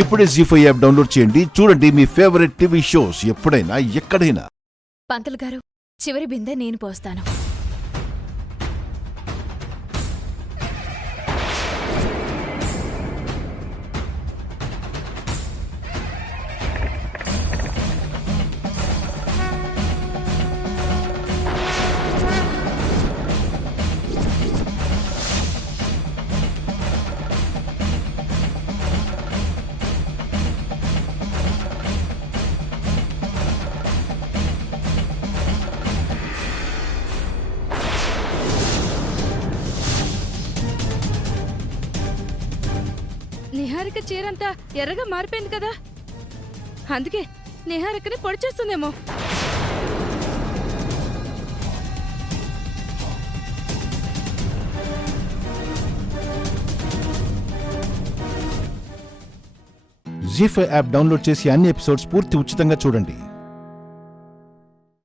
ఇప్పుడే జీ5 app download చేయండి. చూడండి మీ ఫేవరెట్ టీవీ షోస్ ఎప్పుడైనా ఎక్కడైనా. పంతులు గారు, చివరి బిందె నేను పోస్తాను. నిహారిక చీరంతా ఎర్రగా మారిపోయింది కదా, అందుకే నిహారికని పొడి చేస్తుందేమో. జీ5 యాప్ డౌన్లోడ్ చేసి అన్ని ఎపిసోడ్స్ పూర్తి ఉచితంగా చూడండి.